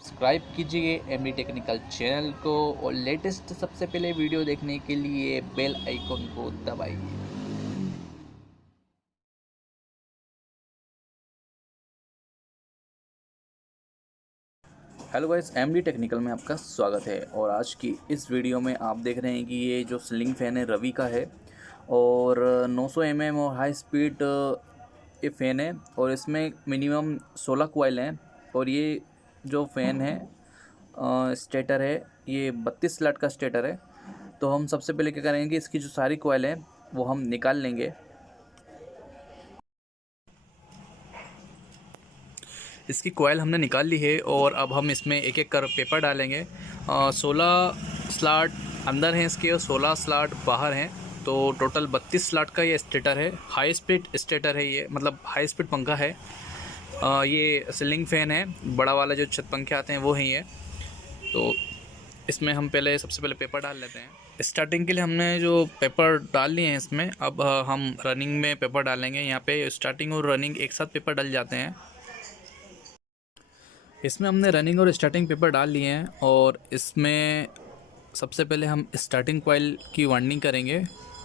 Subscribe कीजिए MD technical channel को और लेटेस्ट सबसे पहले वीडियो देखने के लिए बेल आइकन को दबाइए। हेलो गाइस, एमडी टेक्निकल में आपका स्वागत है। और आज की इस वीडियो में आप देख रहे हैं कि ये जो सीलिंग फ़ैन है रवि का है और 900 mm और हाई स्पीड ये फ़ैन है और इसमें मिनिमम 16 कॉइल हैं। और ये जो फ़ैन है स्टेटर है, ये 32 स्लॉट का स्टेटर है। तो हम सबसे पहले क्या करेंगे कि इसकी जो सारी कॉइल हैं वो हम निकाल लेंगे। इसकी कॉइल हमने निकाल ली है और अब हम इसमें एक एक कर पेपर डालेंगे। 16 स्लॉट अंदर हैं इसके और 16 स्लॉट बाहर हैं, तो टोटल 32 स्लॉट का ये स्टेटर है। हाई स्पीड स्टेटर है ये, मतलब हाई स्पीड पंखा है। ये सीलिंग फ़ैन है, बड़ा वाला जो छत पंखे आते हैं वो है ये। तो इसमें हम सबसे पहले पेपर डाल लेते हैं। स्टार्टिंग के लिए हमने जो पेपर डाल लिए हैं इसमें, अब हम रनिंग में पेपर डालेंगे। यहाँ पे स्टार्टिंग और रनिंग एक साथ पेपर डल जाते हैं। इसमें हमने रनिंग और स्टार्टिंग पेपर डाल लिए हैं और इसमें सबसे पहले हम स्टार्टिंग कॉइल की वार्निंग करेंगे।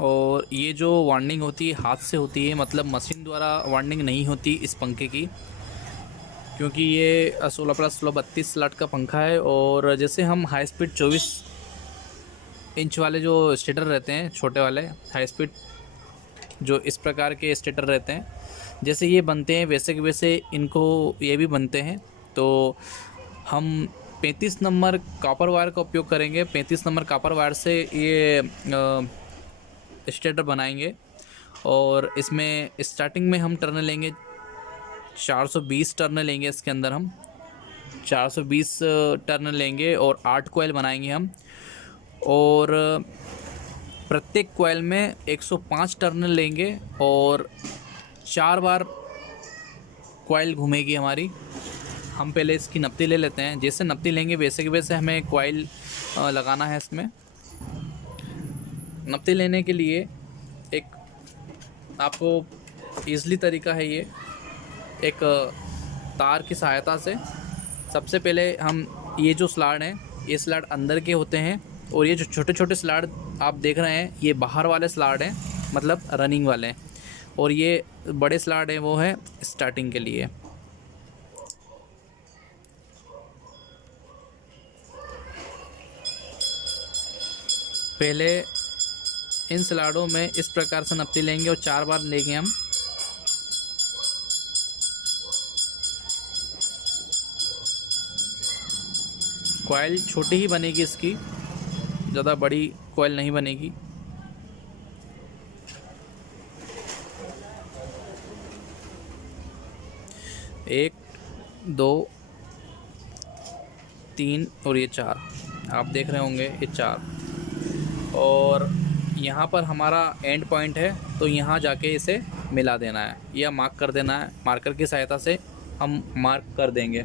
और ये जो वार्निंग होती है हाथ से होती है, मतलब मशीन द्वारा वार्निंग नहीं होती इस पंखे की, क्योंकि ये 16+16 32 स्लॉट का पंखा है। और जैसे हम हाई स्पीड 24 इंच वाले जो स्टेटर रहते हैं, छोटे वाले हाई स्पीड जो इस प्रकार के स्टेटर रहते हैं, जैसे ये बनते हैं वैसे के वैसे इनको ये भी बनते हैं। तो हम 35 नंबर कॉपर वायर का उपयोग करेंगे। 35 नंबर कॉपर वायर से ये स्टेटर बनाएंगे। और इसमें स्टार्टिंग में हम टर्न लेंगे 420 टर्न लेंगे। इसके अंदर हम 420 टर्न लेंगे और 8 कॉइल बनाएंगे हम। और प्रत्येक कॉइल में 105 टर्न लेंगे और 4 बार कॉइल घूमेगी हमारी। हम पहले इसकी नपती ले लेते हैं। जैसे नपती लेंगे वैसे के वैसे हमें कॉइल लगाना है इसमें। नपती लेने के लिए एक आपको ईज़िली तरीका है ये, एक तार की सहायता से। सबसे पहले हम ये जो स्लॉट हैं, ये स्लॉट अंदर के होते हैं और ये जो छोटे छोटे स्लॉट आप देख रहे हैं ये बाहर वाले स्लॉट हैं, मतलब रनिंग वाले हैं। और ये बड़े स्लॉट हैं वो है स्टार्टिंग के लिए। पहले इन स्लॉटों में इस प्रकार से नपती लेंगे और 4 बार लेंगे हम। कॉइल छोटी ही बनेगी इसकी, ज़्यादा बड़ी कॉइल नहीं बनेगी। एक, दो, 3 और ये 4 आप देख रहे होंगे, ये 4। और यहाँ पर हमारा एंड पॉइंट है, तो यहाँ जाके इसे मिला देना है या मार्क कर देना है। मार्कर की सहायता से हम मार्क कर देंगे।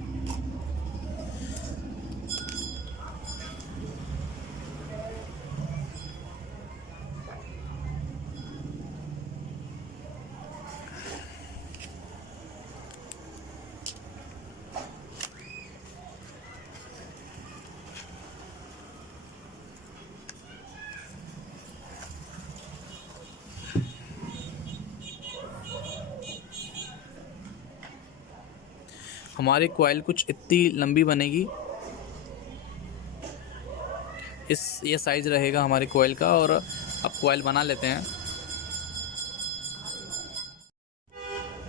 हमारी कॉइल कुछ इतनी लंबी बनेगी, ये साइज़ रहेगा हमारी कॉइल का। और अब कॉइल बना लेते हैं।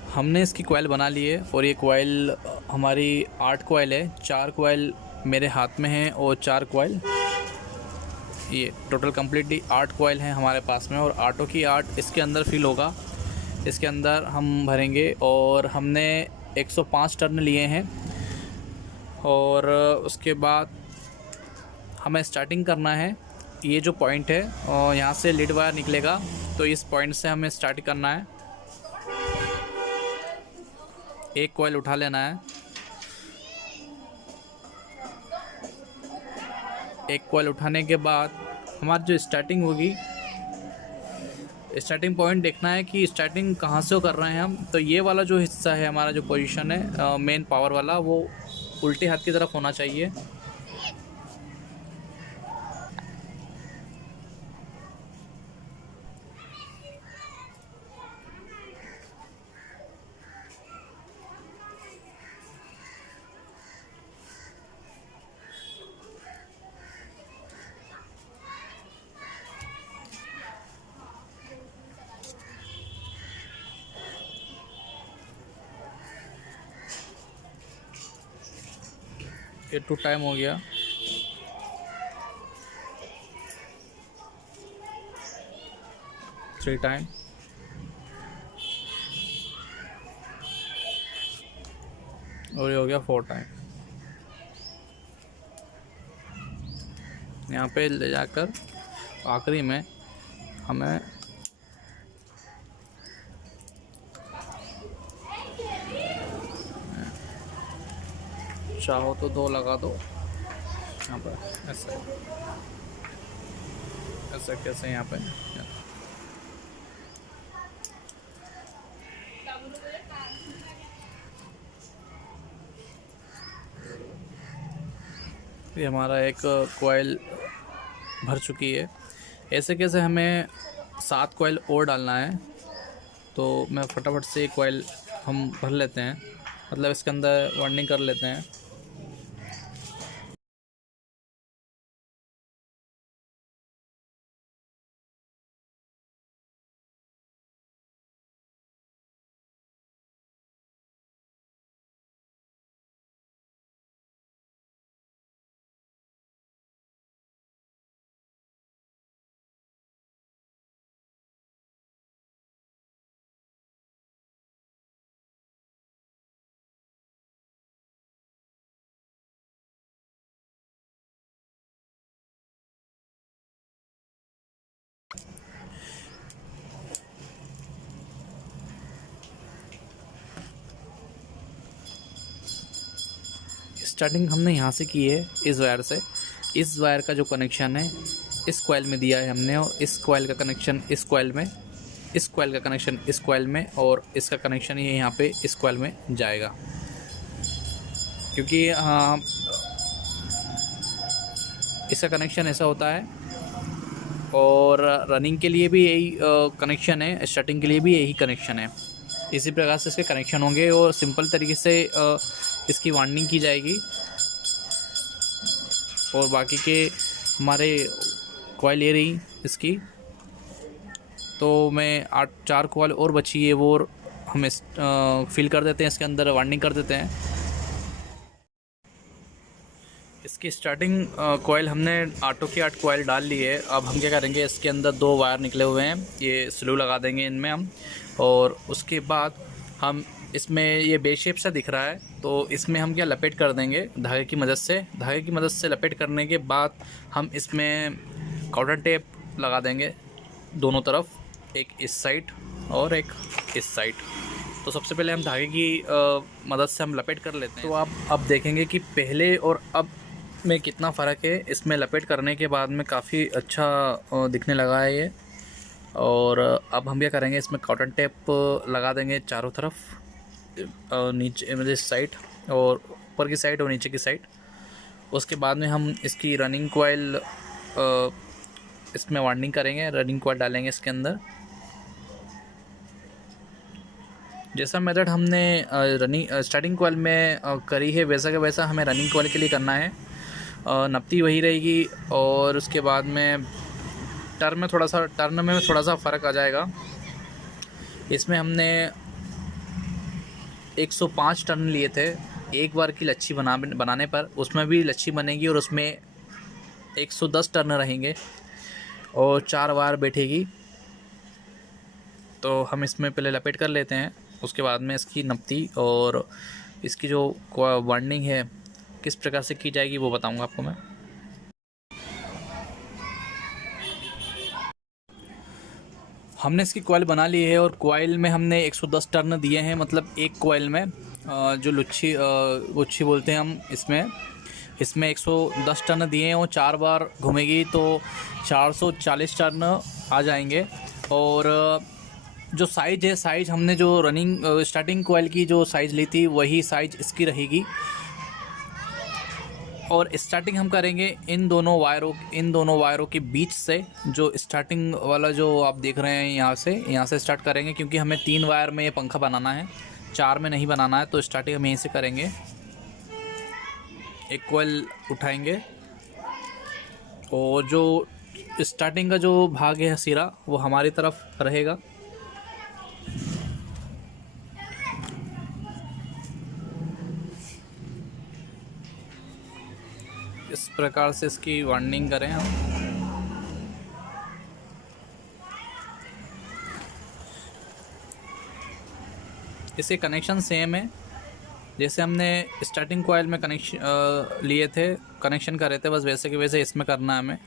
हमने इसकी कॉइल बना ली है और ये कॉइल हमारी 8 कॉइल है। 4 कॉइल मेरे हाथ में है और 4 कॉइल, ये टोटल कम्प्लीटली 8 कॉइल हैं हमारे पास में। और 8 की 8 इसके अंदर फिल होगा, इसके अंदर हम भरेंगे। और हमने 105 टर्न लिए हैं। और उसके बाद हमें स्टार्टिंग करना है। ये जो पॉइंट है और यहाँ से लीड वायर निकलेगा, तो इस पॉइंट से हमें स्टार्ट करना है। एक कॉइल उठा लेना है। एक कॉइल उठाने के बाद हमारी जो स्टार्टिंग होगी, स्टार्टिंग पॉइंट देखना है कि स्टार्टिंग कहाँ से कर रहे हैं हम। तो ये वाला जो हिस्सा है हमारा, जो पोजीशन है मेन पावर वाला, वो उल्टे हाथ की तरफ होना चाहिए। ये 2 टाइम हो गया। Three time. और ये हो गया 4 टाइम। यहाँ पे ले जाकर आखिरी में हमें चाहो तो 2 लगा दो यहाँ पर, ऐसे ऐसे कैसे यहाँ पे। ये हमारा एक कॉइल भर चुकी है। ऐसे कैसे हमें 7 कॉइल और डालना है, तो मैं फटाफट से कॉइल हम भर लेते हैं, मतलब इसके अंदर वार्निंग कर लेते हैं। स्टार्टिंग हमने यहाँ से की है, इस वायर से। इस वायर का जो कनेक्शन है इस कॉइल में दिया है हमने, और इस कॉइल का कनेक्शन इस कॉइल में, इस कॉइल का कनेक्शन इस कॉइल में, और इसका कनेक्शन ये यहाँ पे इस कॉइल में जाएगा। क्योंकि इसका कनेक्शन ऐसा होता है, और रनिंग के लिए भी यही कनेक्शन है, स्टार्टिंग के लिए भी यही कनेक्शन है। इसी प्रकार से इसके कनेक्शन होंगे और सिंपल तरीके से इसकी वार्निंग की जाएगी। और बाकी के हमारे कॉइल ये रही इसकी। तो मैं 4 कॉइल और बची है, वो हम फिल कर देते हैं, इसके अंदर वार्निंग कर देते हैं। इसकी स्टार्टिंग कॉइल हमने 8 की 8 कॉइल डाल ली है। अब हम क्या करेंगे, इसके अंदर 2 वायर निकले हुए हैं, ये स्लू लगा देंगे इनमें हम। और उसके बाद हम इसमें ये बे शेप सा दिख रहा है, तो इसमें हम क्या लपेट कर देंगे धागे की मदद से। धागे की मदद से लपेट करने के बाद हम इसमें कॉटन टेप लगा देंगे दोनों तरफ, एक इस साइड और एक इस साइड। तो सबसे पहले हम धागे की मदद से हम लपेट कर लेते हैं। तो आप अब देखेंगे कि पहले और अब में कितना फ़र्क है। इसमें लपेट करने के बाद में काफ़ी अच्छा दिखने लगा है ये। और अब हम क्या करेंगे, इसमें कॉटन टेप लगा देंगे चारों तरफ, नीचे मतलब इस साइड और ऊपर की साइड और नीचे की साइड। उसके बाद में हम इसकी रनिंग कॉइल इसमें वार्निंग करेंगे, रनिंग कॉइल डालेंगे इसके अंदर। जैसा मेथड हमने रनिंग स्टार्टिंग कॉइल में करी है, वैसा का वैसा हमें रनिंग कॉइल के लिए करना है। नपती वही रहेगी, और उसके बाद में टर्न में थोड़ा सा फ़र्क आ जाएगा। इसमें हमने 105 टर्न लिए थे एक बार की लच्छी बनाने पर। उसमें भी लच्छी बनेगी और उसमें 110 टर्न रहेंगे और 4 वायर बैठेगी। तो हम इसमें पहले लपेट कर लेते हैं, उसके बाद में इसकी नपती और इसकी जो वार्निंग है किस प्रकार से की जाएगी वो बताऊंगा आपको मैं। हमने इसकी कॉइल बना ली है, और कॉइल में हमने 110 टर्न दिए हैं, मतलब एक कॉइल में जो लुच्छी बोलते हैं हम, इसमें 110 टर्न दिए हैं और 4 बार घूमेगी तो 440 टर्न आ जाएंगे। और जो साइज़ हमने जो रनिंग स्टार्टिंग कॉइल की जो साइज़ ली थी वही साइज़ इसकी रहेगी। और स्टार्टिंग हम करेंगे इन दोनों वायरों के बीच से। जो स्टार्टिंग वाला जो आप देख रहे हैं यहाँ से स्टार्ट करेंगे, क्योंकि हमें 3 वायर में ये पंखा बनाना है, 4 में नहीं बनाना है। तो स्टार्टिंग हम यहीं से करेंगे। एक कॉइल उठाएंगे और जो स्टार्टिंग का जो भाग है सिरा वो हमारी तरफ रहेगा। इस प्रकार से इसकी वाइंडिंग करें हम। इसके कनेक्शन सेम है जैसे हमने स्टार्टिंग कॉइल में कनेक्शन करे थे, बस वैसे के वैसे इसमें करना है हमें।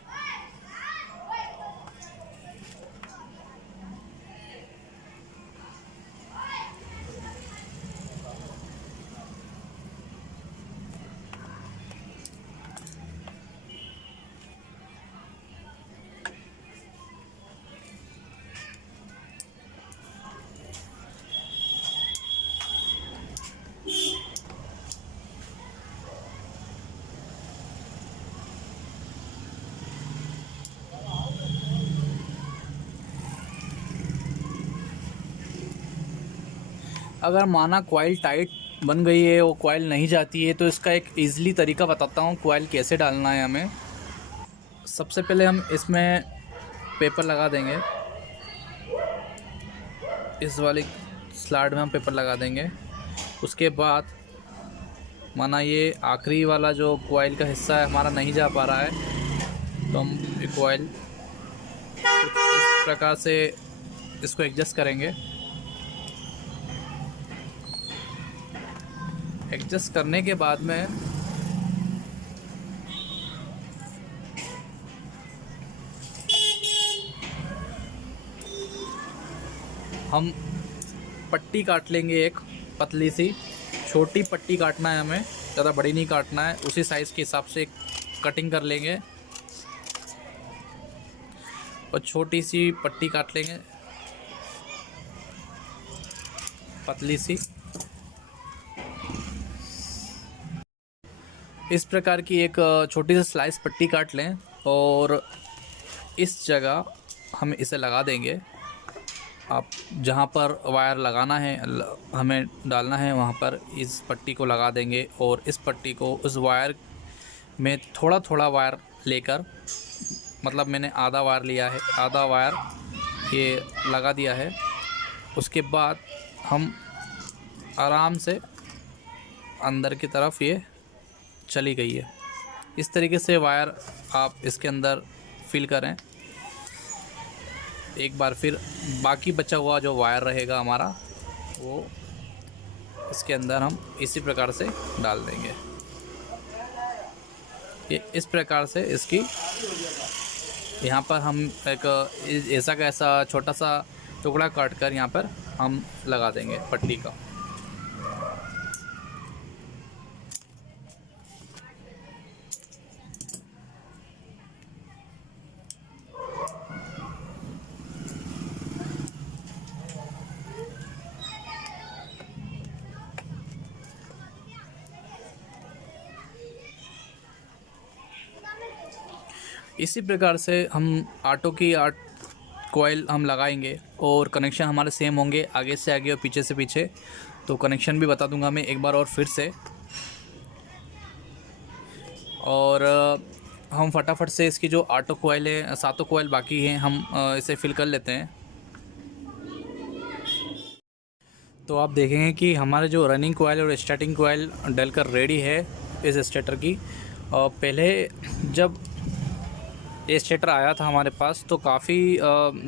अगर माना कॉइल टाइट बन गई है, वो कॉइल नहीं जाती है, तो इसका एक ईज़िली तरीका बताता हूँ कॉइल कैसे डालना है हमें। सबसे पहले हम इसमें पेपर लगा देंगे, इस वाली स्लाइड में हम पेपर लगा देंगे। उसके बाद माना ये आखिरी वाला जो कॉइल का हिस्सा है हमारा नहीं जा पा रहा है, तो हम ये कॉइल इस प्रकार से इसको एडजस्ट करेंगे। एडजस्ट करने के बाद में हम पट्टी काट लेंगे, एक पतली सी छोटी पट्टी काटना है हमें, ज़्यादा बड़ी नहीं काटना है। उसी साइज़ के हिसाब से कटिंग कर लेंगे और छोटी सी पट्टी काट लेंगे पतली सी। इस प्रकार की एक छोटी सी स्लाइस पट्टी काट लें और इस जगह हम इसे लगा देंगे। आप जहाँ पर वायर लगाना है हमें डालना है वहाँ पर इस पट्टी को लगा देंगे और इस पट्टी को उस वायर में थोड़ा थोड़ा वायर लेकर, मतलब मैंने आधा वायर लिया है, आधा वायर ये लगा दिया है। उसके बाद हम आराम से अंदर की तरफ ये चली गई है। इस तरीके से वायर आप इसके अंदर फिल करें। एक बार फिर बाकी बचा हुआ जो वायर रहेगा हमारा वो इसके अंदर हम इसी प्रकार से डाल देंगे। ये इस प्रकार से इसकी यहाँ पर हम एक ऐसा का ऐसा छोटा सा टुकड़ा काट कर यहाँ पर हम लगा देंगे पट्टी का। इसी प्रकार से हम ऑटो की कॉइल हम लगाएंगे और कनेक्शन हमारे सेम होंगे, आगे से आगे और पीछे से पीछे। तो कनेक्शन भी बता दूंगा मैं एक बार और फिर से। और हम फटाफट से इसकी जो ऑटो कॉइल है, 7 कॉइल बाकी हैं, हम इसे फिल कर लेते हैं। तो आप देखेंगे कि हमारे जो रनिंग कॉइल और स्टार्टिंग कॉइल डलकर रेडी है इस स्टार्टर की। और पहले जब ये स्टार्टर आया था हमारे पास तो काफ़ी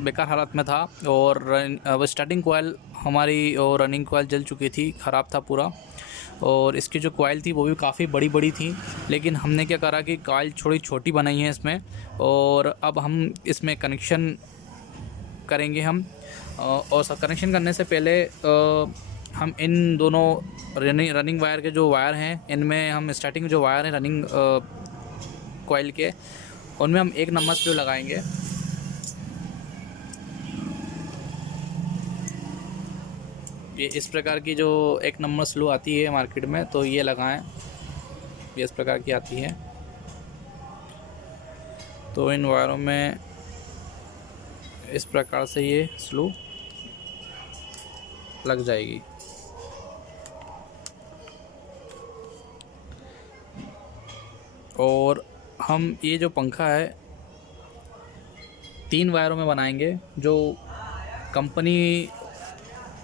बेकार हालत में था और स्टार्टिंग कॉइल हमारी और रनिंग कॉइल जल चुकी थी, ख़राब था पूरा। और इसकी जो कॉइल थी वो भी काफ़ी बड़ी बड़ी थी, लेकिन हमने क्या करा कि कॉइल थोड़ी छोटी बनाई है इसमें। और अब हम इसमें कनेक्शन करेंगे हम। और कनेक्शन करने से पहले हम इन दोनों रनिंग वायर के जो वायर हैं, इनमें हम स्टार्टिंग जो वायर हैं रनिंग कॉइल के, उनमें हम 1 नंबर स्क्रू लगाएंगे। ये इस प्रकार की जो 1 नंबर स्क्रू आती है मार्केट में, तो ये लगाएं, ये इस प्रकार की आती है। तो इन वायरों में इस प्रकार से ये स्लू लग जाएगी। और हम ये जो पंखा है 3 वायरों में बनाएंगे। जो कंपनी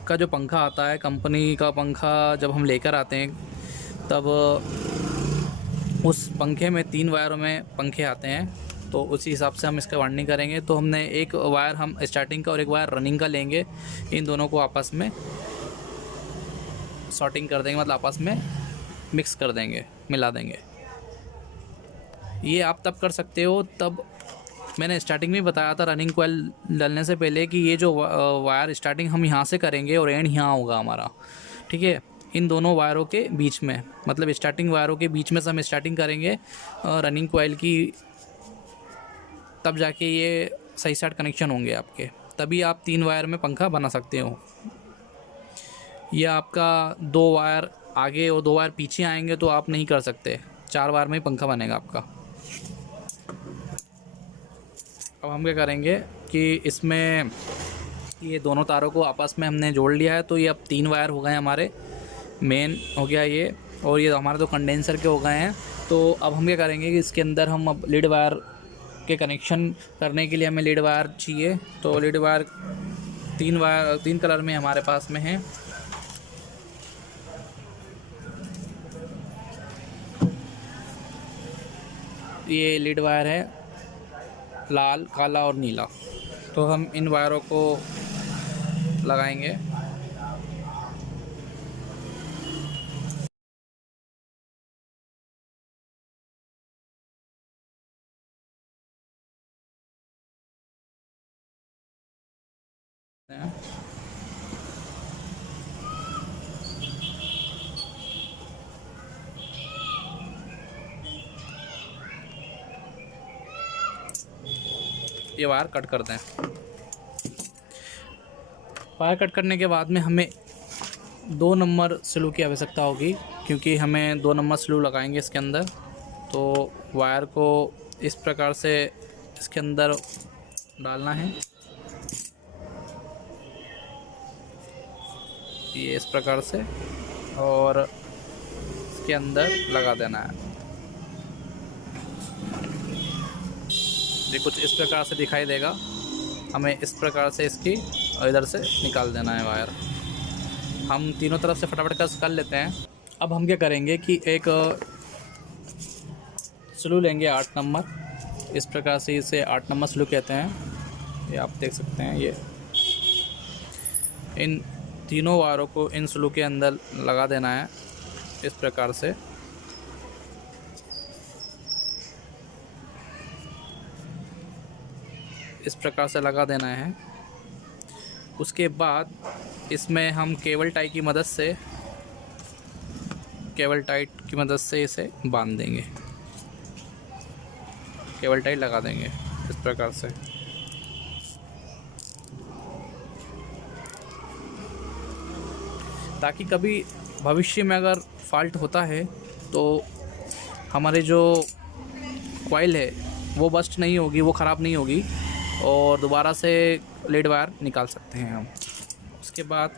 का जो पंखा आता है, कंपनी का पंखा जब हम लेकर आते हैं तब उस पंखे में 3 वायरों में पंखे आते हैं, तो उसी हिसाब से हम इसका वायरिंग करेंगे। तो हमने एक वायर हम स्टार्टिंग का और एक वायर रनिंग का लेंगे, इन दोनों को आपस में सॉर्टिंग कर देंगे, मतलब आपस में मिक्स कर देंगे, मिला देंगे। ये आप तब कर सकते हो, तब मैंने स्टार्टिंग में बताया था रनिंग कोयल डालने से पहले कि ये जो वायर स्टार्टिंग हम यहाँ से करेंगे और एंड यहाँ होगा हमारा, ठीक है, इन दोनों वायरों के बीच में, मतलब स्टार्टिंग वायरों के बीच में से हम स्टार्टिंग करेंगे रनिंग कोयल की, तब जाके ये सही साइड कनेक्शन होंगे आपके, तभी आप 3 वायर में पंखा बना सकते हो। या आपका 2 वायर आगे और 2 वायर पीछे आएंगे तो आप नहीं कर सकते, 4 वायर में ही पंखा बनेगा आपका। अब हम क्या करेंगे कि इसमें ये दोनों तारों को आपस में हमने जोड़ लिया है, तो ये अब 3 वायर हो गए हमारे, मेन हो गया ये, और ये हमारे तो कंडेंसर के हो गए हैं। तो अब हम क्या करेंगे कि इसके अंदर हम अब लीड वायर के कनेक्शन करने के लिए हमें लीड वायर चाहिए। तो लीड वायर 3 कलर में हमारे पास में है। ये लीड वायर है लाल, काला और नीला। तो हम इन वायरों को लगाएंगे। ये वायर कट कर दें। वायर कट करने के बाद में हमें 2 नंबर स्लू की आवश्यकता होगी, क्योंकि हमें 2 नंबर स्लू लगाएंगे इसके अंदर। तो वायर को इस प्रकार से इसके अंदर डालना है, ये इस प्रकार से, और इसके अंदर लगा देना है। ये कुछ इस प्रकार से दिखाई देगा, हमें इस प्रकार से इसकी इधर से निकाल देना है वायर। हम तीनों तरफ से फटाफट कर लेते हैं। अब हम क्या करेंगे कि एक स्लू लेंगे 8 नंबर, इस प्रकार से इसे 8 नंबर स्लू कहते हैं। ये आप देख सकते हैं, ये इन तीनों वायरों को इन स्लू के अंदर लगा देना है इस प्रकार से। इस प्रकार से लगा देना है। उसके बाद इसमें हम केबल टाई की मदद से इसे बांध देंगे, केबल टाई लगा देंगे इस प्रकार से। ताकि कभी भविष्य में अगर फॉल्ट होता है तो हमारे जो कॉइल है वो बस्ट नहीं होगी, वो ख़राब नहीं होगी, और दोबारा से लीड वायर निकाल सकते हैं हम। उसके बाद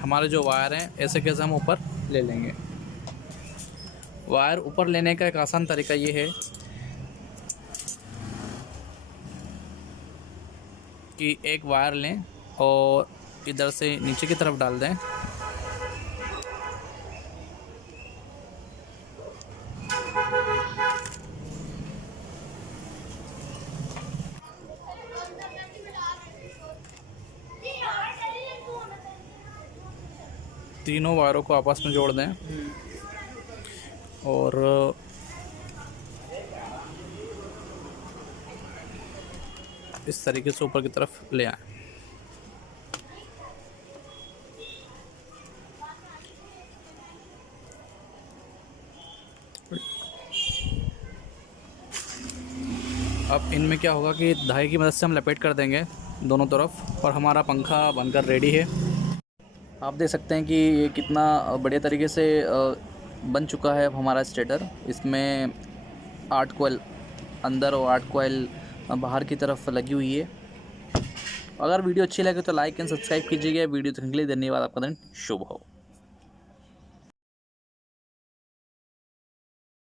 हमारे जो वायर हैं ऐसे कैसे हम ऊपर ले लेंगे। वायर ऊपर लेने का एक आसान तरीका ये है कि एक वायर लें और इधर से नीचे की तरफ डाल दें, तीनों वायरों को आपस में जोड़ दें और इस तरीके से ऊपर की तरफ ले आएं। अब इनमें क्या होगा कि धागे की मदद से हम लपेट कर देंगे दोनों तरफ, और हमारा पंखा बनकर रेडी है। आप देख सकते हैं कि ये कितना बढ़िया तरीके से बन चुका है अब हमारा स्टेटर। इसमें 8 कोयल अंदर और 8 कोयल बाहर की तरफ लगी हुई है। अगर वीडियो अच्छी लगे तो लाइक एंड सब्सक्राइब कीजिएगा। वीडियो देखने के लिए धन्यवाद। आपका दिन शुभ हो।